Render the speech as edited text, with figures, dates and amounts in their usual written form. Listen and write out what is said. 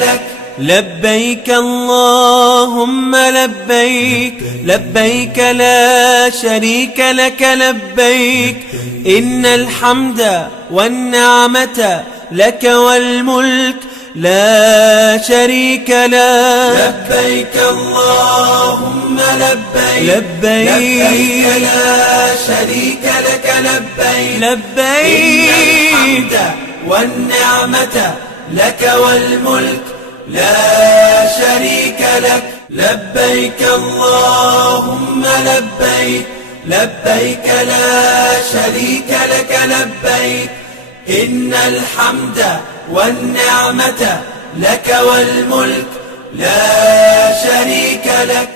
لك. لبيك اللهم لبيك، لبيك لا شريك لك لبيك، إن الحمد والنعمة لك والملك لا شريك لك. لبيك اللهم لبيك، لبيك لا شريك لك لبيك، لبيك إن الحمد والنعمة لك والملك لا شريك لك. لبيك اللهم لبيك، لبيك لا شريك لك لبيك، إن الحمد والنعمة لك والملك لا شريك لك.